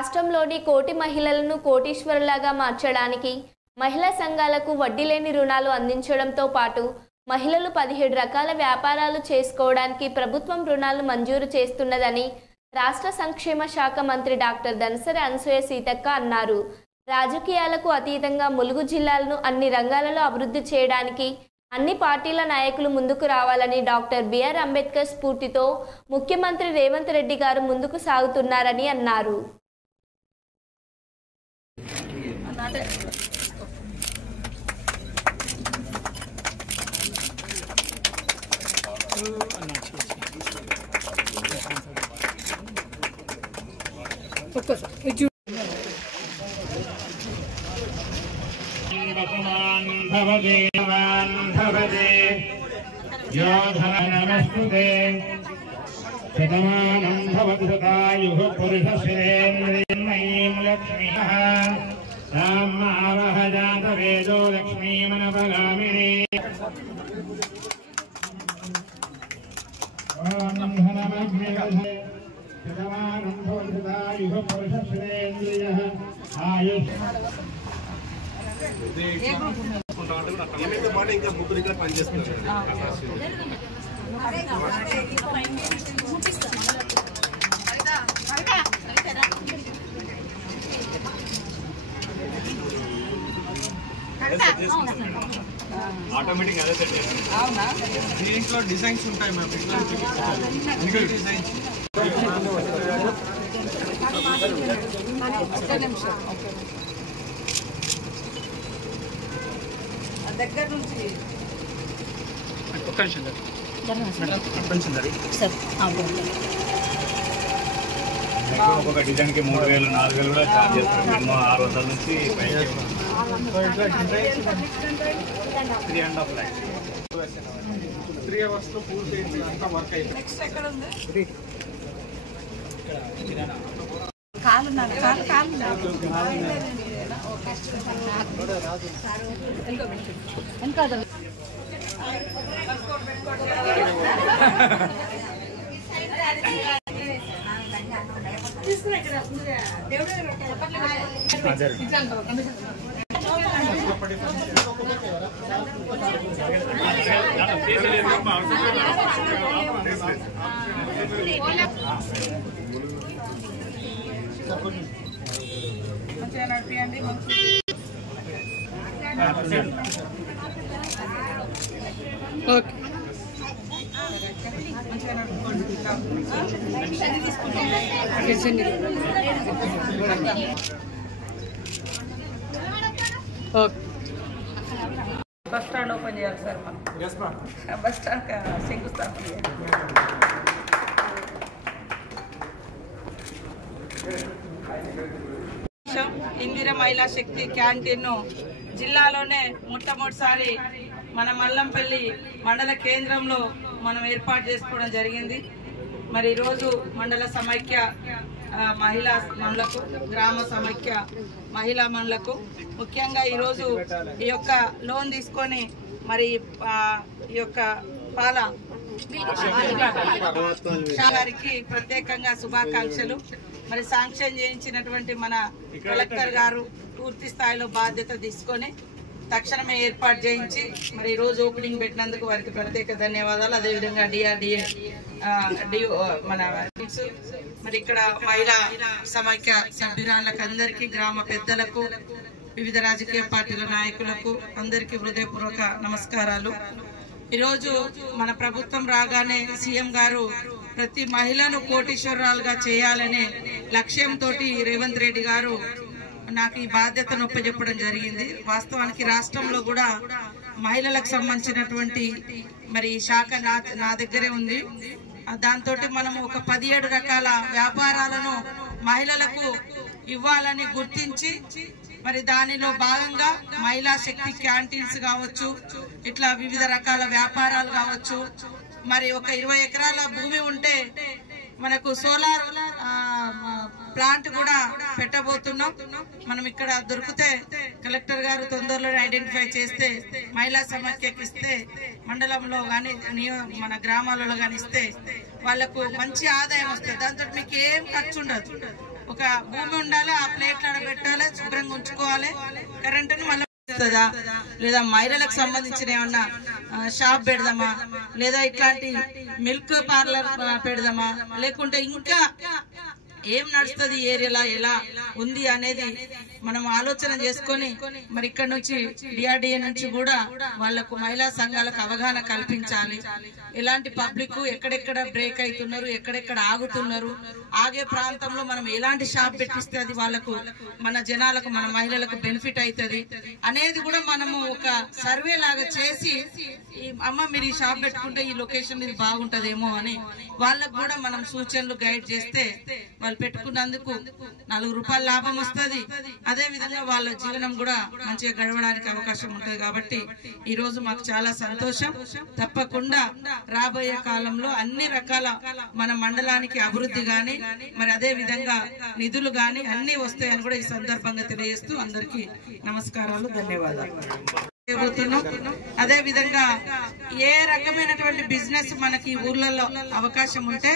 రాష్ట్రంలోని కోటి మహిళలను కోటీశ్వరులాగా మార్చడానికి మహిళా సంఘాలకు వడ్డీ లేని రుణాలు అందించడంతో పాటు మహిళలు 17 రకాల వ్యాపారాలు చేసుకోవడానికి ప్రభుత్వం రుణాలు మంజూరు చేస్తున్నదని రాష్ట్ర సంక్షేమ శాఖ మంత్రి డాక్టర్ దనసరి అనసూయ సీతక్క అన్నారు. రాజకీయాలకు అతీతంగా ములుగు జిల్లాలను అన్ని రంగాలలో అభివృద్ధి చేయడానికి అన్ని పార్టీల నాయకులు ముందుకు రావాలని డాక్టర్ బిఆర్ అంబేద్కర్ స్ఫూర్తితో ముఖ్యమంత్రి రేవంత్ రెడ్డి గారు ముందుకు సాగుతున్నారని అన్నారు. ఆటోమేటిక్ అదే సెట్ అవునా? దీంట్లో డిజైన్స్ ఉంటాయి మ్యామ్. ఇట్లా డిజైన్స్ దగ్గర నుంచి ఒక్క ఒక్కొక్క డిజైన్కి 3000 4000 కూడా ఛార్జ్ చేస్తారు. మినిమం 600 నుంచి 3.5 lakhs 3 hours లో పూర్తి అంతా వర్క్ అయింది. నెక్స్ట్ ఎక్కడ ఉంది? కాలు మంచిగా నడిపియండి. బస్ స్టాండ్ ఓపెన్ చేయాలి సార్. మనం బస్ స్టాండ్ శంకుస్థాపన చేయాలి. ఇందిర మహిళా శక్తి క్యాంటీన్ జిల్లాలోనే మొట్టమొదటిసారి మన మల్లంపల్లి మండల కేంద్రంలో మనం ఏర్పాటు చేసుకోవడం జరిగింది. మరి ఈరోజు మండల సమైక్య మహిళా మనులకు, గ్రామ సమైక్య మహిళా మనులకు ముఖ్యంగా ఈరోజు ఈ యొక్క లోన్ తీసుకొని మరి ఈ యొక్క పాల గారికి ప్రత్యేకంగా శుభాకాంక్షలు. మరి శాంక్షన్ చేయించినటువంటి మన కలెక్టర్ గారు పూర్తి స్థాయిలో బాధ్యత తీసుకొని తక్షణమే ఏర్పాటు చేయించి మరి ఈ రోజు ఓపెనింగ్ పెట్టినందుకు వారికి ప్రత్యేక ధన్యవాదాలు. అదేవిధంగా డిఆర్డిఏ మన మరి ఇక్కడ మహిళా సమైక్య సభ్యురాళ్ళకు అందరికీ, గ్రామ పెద్దలకు, వివిధ రాజకీయ పార్టీల నాయకులకు అందరికీ హృదయపూర్వక నమస్కారాలు. ఈరోజు మన ప్రభుత్వం రాగానే సీఎం గారు ప్రతి మహిళను కోటీశ్వరాలుగా చేయాలనే లక్ష్యంతో రేవంత్ రెడ్డి గారు నాకు ఈ బాధ్యతను ఒప్పజెప్పడం జరిగింది. వాస్తవానికి రాష్ట్రంలో కూడా మహిళలకు సంబంధించినటువంటి మరి శాఖ నా దగ్గరే ఉంది. దాంతో మనం ఒక 17 రకాల వ్యాపారాలను మహిళలకు ఇవ్వాలని గుర్తించి మరి దానిలో భాగంగా మహిళా శక్తి క్యాంటీన్స్ కావచ్చు, ఇట్లా వివిధ రకాల వ్యాపారాలు కావచ్చు. మరి ఒక 20 ఎకరాల భూమి ఉంటే మనకు సోలార్ ప్లాంట్ కూడా పెట్టబోతున్నాం. మనం ఇక్కడ దొరికితే కలెక్టర్ గారు తొందరలో ఐడెంటిఫై చేస్తే మహిళా సమైక్యకి ఇస్తే, మండలంలో కానీ మన గ్రామాలలో కానీ ఇస్తే వాళ్లకు మంచి ఆదాయం వస్తుంది. దాంతో మీకు ఏం ఖర్చు ఉండదు. ఒక ఒక భూమి ఉండాలి, ఆ ప్లేట్లు పెట్టాలి, శుభ్రంగా ఉంచుకోవాలి. కరెంటుని మళ్ళీ లేదా మహిళలకు సంబంధించిన ఏమన్నా షాప్ పెడదామా, లేదా ఇట్లాంటి మిల్క్ పార్లర్ పెడదామా, లేకుంటే ఇంకా ఏం నడుస్తుంది ఏరియాలో ఎలా ఉంది అనేది మనం ఆలోచన చేసుకొని మరి ఇక్కడ నుంచి డిఆర్డిఏ నుంచి కూడా వాళ్లకు మహిళా సంఘాలకు అవగాహన కల్పించాలి. ఎలాంటి పబ్లిక్ ఎక్కడెక్కడ బ్రేక్ అవుతున్నారు, ఎక్కడెక్కడ ఆగుతున్నారు, ఆగే ప్రాంతంలో మనం ఎలాంటి షాప్ పెట్టిస్తే అది వాళ్లకు మన జనాలకు మన మహిళలకు బెనిఫిట్ అవుతుంది అనేది కూడా మనము ఒక సర్వే లాగా చేసి అమ్మ మీరు ఈ షాప్ పెట్టుకుంటే ఈ లొకేషన్ ఇది బాగుంటదేమో అని వాళ్ళకు కూడా మనం సూచనలు గైడ్ చేస్తే వాళ్ళు పెట్టుకున్నందుకు 4 రూపాయల లాభం వస్తుంది. అదే విధంగా వాళ్ళ జీవనం కూడా మంచిగా గడవడానికి అవకాశం ఉంటుంది. కాబట్టి ఈ రోజు మాకు చాలా సంతోషం. తప్పకుండా రాబోయే కాలంలో అన్ని రకాల మన మండలానికి అభివృద్ధి గాని మరి అదే విధంగా నిధులు గాని అన్ని వస్తాయని కూడా ఈ సందర్భంగా తెలియజేస్తూ అందరికీ నమస్కారాలు, ధన్యవాదాలు. అదే విధంగా ఏ రకమైనటువంటి బిజినెస్ మనకి ఊర్లలో అవకాశం ఉంటే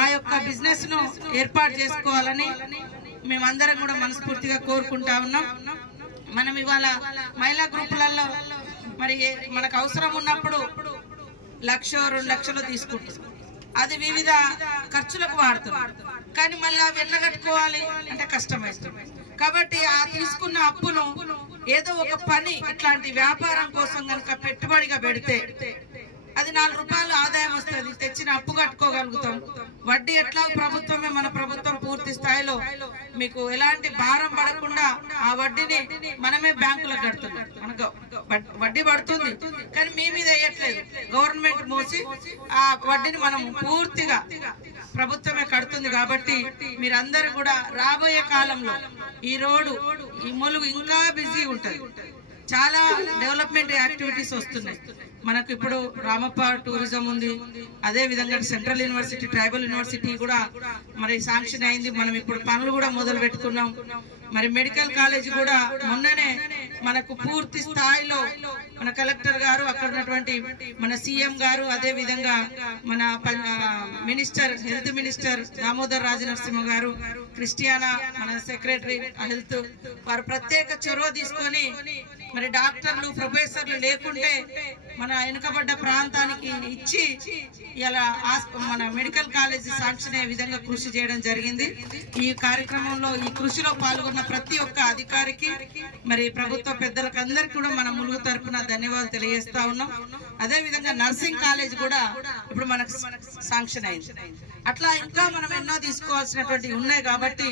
ఆ యొక్క బిజినెస్ ను ఏర్పాటు చేసుకోవాలని మేమందరం కూడా మనస్ఫూర్తిగా కోరుకుంటా ఉన్నాం. మనం ఇవాళ మహిళా గ్రూపులలో మరి మనకు అవసరం ఉన్నప్పుడు 1,00,000, 2 లక్షలు తీసుకుంటాం. అది వివిధ ఖర్చులకు వాడుతాం. కానీ మళ్ళీ అవి ఎట్లా కట్టుకోవాలి అంటే కష్టమవుతుంది. కాబట్టి ఆ తీసుకున్న అప్పును ఏదో ఒక పని ఇట్లాంటి వ్యాపారం కోసం కనుక పెట్టుబడిగా పెడితే అది 4 రూపాయలు ఆదాయం వస్తుంది. తెచ్చిన అప్పు కట్టుకోగలుగుతాం. వడ్డీ ఎట్లా ప్రభుత్వమే, మన ప్రభుత్వం పూర్తి స్థాయిలో మీకు ఎలాంటి భారం పడకుండా ఆ వడ్డీని మనమే బ్యాంకులకు కడుతున్నాం. మనకు వడ్డీ పడుతుంది కానీ మీ మీద వేయట్లేదు, గవర్నమెంట్ మోసి ఆ వడ్డీని మనం పూర్తిగా ప్రభుత్వమే కడుతుంది. కాబట్టి మీరందరూ కూడా రాబోయే కాలంలో ఈ రోడ్డు ఈ ములుగు ఇంకా బిజీ ఉంటది. చాలా డెవలప్మెంట్ యాక్టివిటీస్ వస్తున్నాయి మనకు. ఇప్పుడు రామప్ప టూరిజం ఉంది, అదే విధంగా సెంట్రల్ యూనివర్సిటీ, ట్రైబల్ యూనివర్సిటీ కూడా మరి శాంక్షన్ అయింది. మనం ఇప్పుడు పనులు కూడా మొదలు పెట్టుకున్నాం. మరి మెడికల్ కాలేజ్ కూడా మొన్ననే మనకు పూర్తి స్థాయిలో మన కలెక్టర్ గారు, అక్కడ ఉన్నటువంటి మన సీఎం గారు, అదే విధంగా మన minister, health minister Damodar Rajanarasimha గారు, క్రిస్టియానా మన సెక్రటరీ హెల్త్, వారు ప్రత్యేక చొరవ తీసుకొని మరి డాక్టర్లు, ప్రొఫెసర్లు లేకుంటే మన వెనుకబడ్డ ప్రాంతానికి ఇచ్చి ఇలా మన మెడికల్ కాలేజ్ శాంక్షన్ అయ్యే విధంగా కృషి చేయడం జరిగింది. ఈ కార్యక్రమంలో ఈ కృషిలో పాల్గొన్న ప్రతి ఒక్క అధికారికి మరి ప్రభుత్వ పెద్దలకు అందరికీ కూడా మన ములుగు తరఫున ధన్యవాదాలు తెలియజేస్తా ఉన్నాం. అదే విధంగా నర్సింగ్ కాలేజ్ కూడా ఇప్పుడు మనకు శాంక్షన్ అయింది. అట్లా ఇంకా మనం ఎన్నో తీసుకోవాల్సినటువంటి ఉన్నాయి. కాబట్టి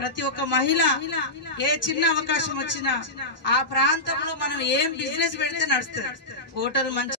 ప్రతి ఒక్క మహిళ ఏ చిన్న అవకాశం వచ్చినా ఆ ప్రాంతంలో మనం ఏం బిజినెస్ పెడితే నడుస్తుంది. హోటల్ మంచి